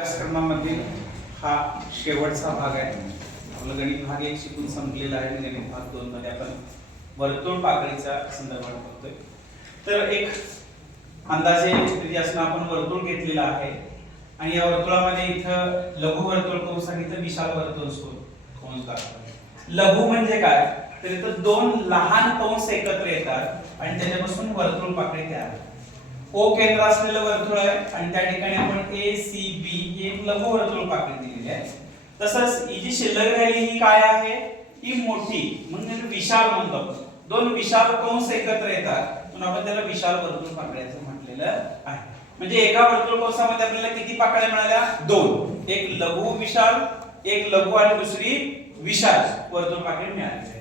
अभ्यासक्रमामधील हा शेवटचा भाग आहे. आपला गणित भाग 1 शिकून संपलेला आहे. गणित भाग 2 मध्ये आपण वर्तुळ पाकळीच्या संदर्भात बघतोय. तर एक अंदाजे त्रिज्यासह आपण वर्तुळ घेतलेला आहे आणि या वर्तुळामध्ये इथं लघु वर्तुळ कंस आणि इथं विशाल वर्तुळ कंस दाखवतात. लघु म्हणजे काय, तर इथं दोन लहान कंस एकत्र येतात आणि त्याच्यापासून वर्तुळ पाकळी तयार होते. O केंद्र असलेलं वर्तुळ आहे आणि त्या ठिकाणी आपण ACB ही एक लघु वर्तुळ पाकळी दिलेली आहे. तसंच ही जी शिल्लक राहिली ही काय आहे, ही मोठी म्हणजे विशाल म्हणतो आपण. दोन विशाल कंस एकत्र येतात म्हणून आपण त्याला विशाल वर्तुळ पाकळी असं म्हटलेलं आहे. म्हणजे एका वर्तुळ कंसामध्ये आपल्याला किती पाकळ्या मिळाल्या? दोन. एक लघु विशाल, एक लघु आणि दुसरी विशाल वर्तुळ पाकळी मिळाली आहे.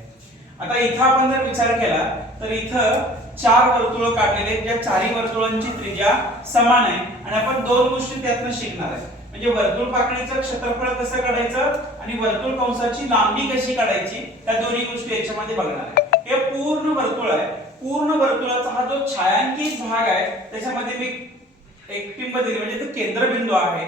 आता इथं आपण जर विचार केला तर इथं चार वर्तुळ काढलेले आहेत, ज्या चारही वर्तुळांची त्रिज्या समान आहे आणि आपण दोन गोष्टी त्यातून शिकणार आहे. म्हणजे वर्तुळ पाकळीचं क्षेत्रफळ कसं काढायचं आणि वर्तुळ कंसाची लांबी कशी काढायची, या दोन्ही गोष्टी याच्यामध्ये बघणार आहे. हे पूर्ण वर्तुळ आहे. पूर्ण वर्तुळाचा हा जो छायांकित भाग आहे त्याच्यामध्ये मी एक टिंब दिली, म्हणजे तो केंद्रबिंदू आहे,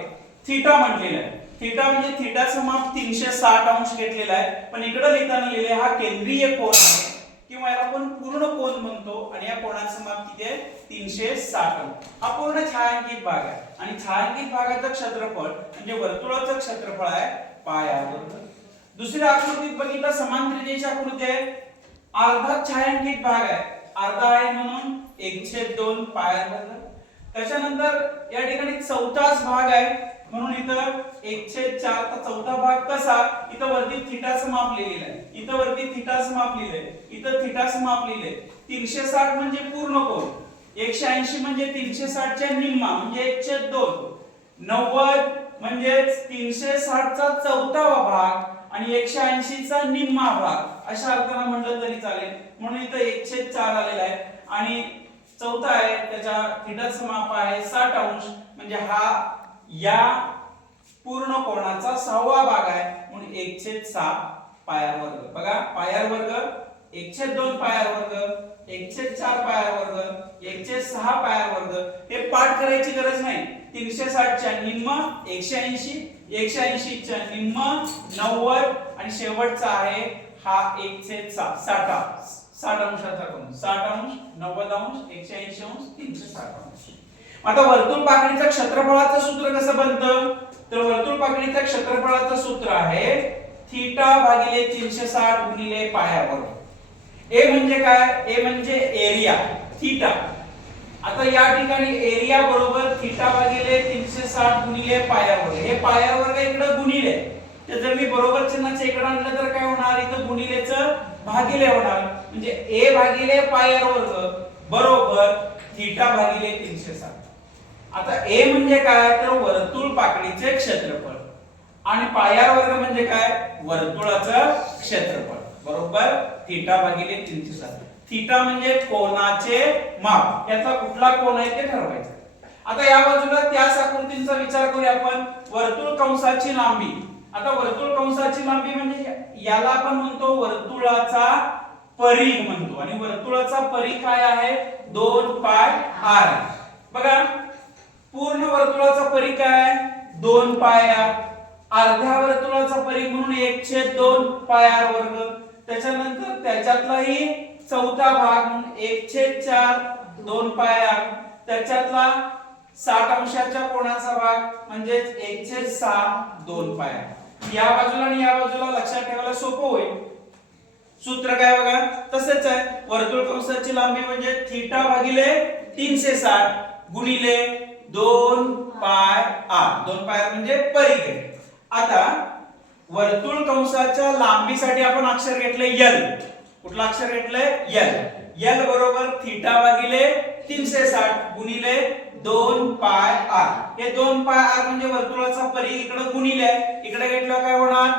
थीटा म्हटलेला आहे. थीटा म्हणजे थीटाचं माप 360 अंश घेतलेला आहे, पण इकडे लिहिताना लिहिले हा केंद्रीय कोन आहे किंवा याला आपण पूर्ण कोन म्हणतो आणि या कोनाचं माप किती आहे? 360 अंश. हा पूर्ण छायांकित भाग आहे आणि छायांकित भागाचं क्षेत्रफळ म्हणजे वर्तुळाचं क्षेत्रफळ आहे पाय r वर्ग. दुसऱ्या आकृतीत बघितलं समान त्रिज्येची आकृती आहे, अर्धा छायांकित भाग आहे, अर्धा आहे म्हणून 1/2 पाय r वर्ग. त्याच्यानंतर या ठिकाणी चौथाच भाग आहे म्हणून इथं 1/4 चा चौथा भाग कसा, इथं वरती थीटाचं माप लिहिलेलं आहे, इथं वरती थीटाचं माप लिहिलंय, इथं थीटाचं माप लिहिलंय. 360 म्हणजे पूर्ण कोन, 180 म्हणजे 360 च्या निम्मा म्हणजे 1/2, 90 म्हणजे 360 चा चौथा भाग आणि 180 चा निम्मा भाग अशा अर्थाने म्हटलं तरी चालेल. म्हणून इथं 1/4 आलेला आहे आणि चौथा आहे त्याच्या थीटाचं माप आहे 60 अंश, म्हणजे हा या पूर्ण कोणाचा सहावा भाग आहे म्हणून 1/6 पाय r वर्ग. बघा पाय r वर्ग 1/2 पाय r वर्ग, 1/4 पाय r वर्ग, 1/6 पाय r वर्ग. हे पाठ करायची गरज नाही. 360 च्या निम्मा 180, 180 च्या निम्मा 90 आणि शेवटचा आहे हा 1/6 60 अंशाचा कोन, 60 अंश, 90 अंश, 180 अंश, 360 अंश. आता वर्तुळ पाकळीच्या क्षेत्रफळाचं सूत्र कसं बनतं, तर वर्तुळ पाकळीच्या क्षेत्रफळाचं सूत्र आहे थीटा भागिले 360 गुणिले पाय r वर्ग. ए म्हणजे काय, ए म्हणजे एरिया थीटा. आता या ठिकाणी एरिया बरोबर थीटा भागिले 360 गुणिले पाय r वर्ग. हे पाय r वर्ग इकडे गुणिले, तर जर मी बरोबर चिन्हाचे इकडे आणलं तर काय होणार, इथं गुणिलेचं भागिले होणार, म्हणजे ए भागिले पाय r वर्ग बरोबर थीटा भागिले 360. आता ए म्हणजे काय, तर वर्तुळ पाकळीचे क्षेत्रफळ आणि पाय r वर्ग म्हणजे काय, वर्तुळाचं क्षेत्रफळ बरोबर थीटा भागिले 360. थीटा म्हणजे कोनाचे माप, याचा कुठला कोन आहे ते ठरवायचं. आता या बाजूला त्याच आकृतीचा विचार करूया आपण, वर्तुळ कंसाची लांबी. आता वर्तुळ कंसाची लांबी म्हणजे याला आपण म्हणतो वर्तुळाचा परिघ म्हणतो आणि वर्तुळाचा परिघ काय आहे, 2 पाय r. बघा पूर्ण वर्तुळाचा परिघ काय, 2 पाय r. अर्ध्या वर्तुळाचा परिघ म्हणून 1/2 पाय r वर्ग. त्याच्यानंतर त्याच्यातलाही चौथा भाग म्हणून 1/4 2 पाय r. त्याच्यातला 60 अंशाच्या कोनाचा भाग म्हणजे 1/6 2 पाय r. या बाजूला आणि या बाजूला लक्षात ठेवायला सोपं होईल. सूत्र काय बघा तसेच आहे, वर्तुळ कंसाची लांबी म्हणजे थीटा भागिले 360 गुणिले 2 पाय r. 2 पाय r म्हणजे परिघ आहे. आता वर्तुळ कंसाच्या लांबीसाठी आपण अक्षर घेतले l. कुठलं अक्षर घेतलंय l. l बरोबर थीटा भागिले 360 गुणिले 2 पाय r. हे 2 पाय r म्हणजे वर्तुळाचा परिघ इकडे गुणिले आहे, इकडे घेतलं काय होणार,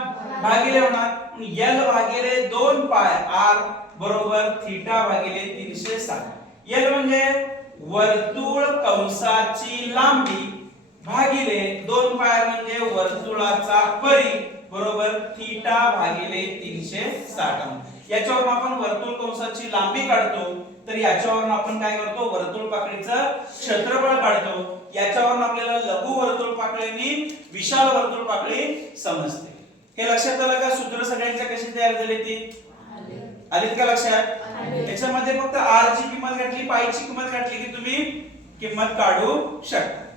भागिले होणार. l भागिले 2 पाय r बरोबर थीटा भागिले 360. l म्हणजे वर्तुळ कंसाची लांबी भागिले 2 पाय r म्हणजे वर्तुळाचा परिघ बरोबर थीटा भागिले 360 अंश. याच्यावरून आपण वर्तुळ कंसाची लांबी काढतो. तर याच्यावरून आपण काय करतो वर्तुळ पाकळीचं क्षेत्रफळ काढतो याच्यावरून आपल्याला लघु वर्तुळ पाकळी आणि विशाल वर्तुळ पाकळी समजते हे लक्षात आलं का सूत्र सगळ्यांच्या कशी तयार झाली ती आलीत का लक्षात त्याच्यामध्ये फक्त r ची किंमत घातली पाई ची किंमत घातली की तुम्ही किंमत काढू शकता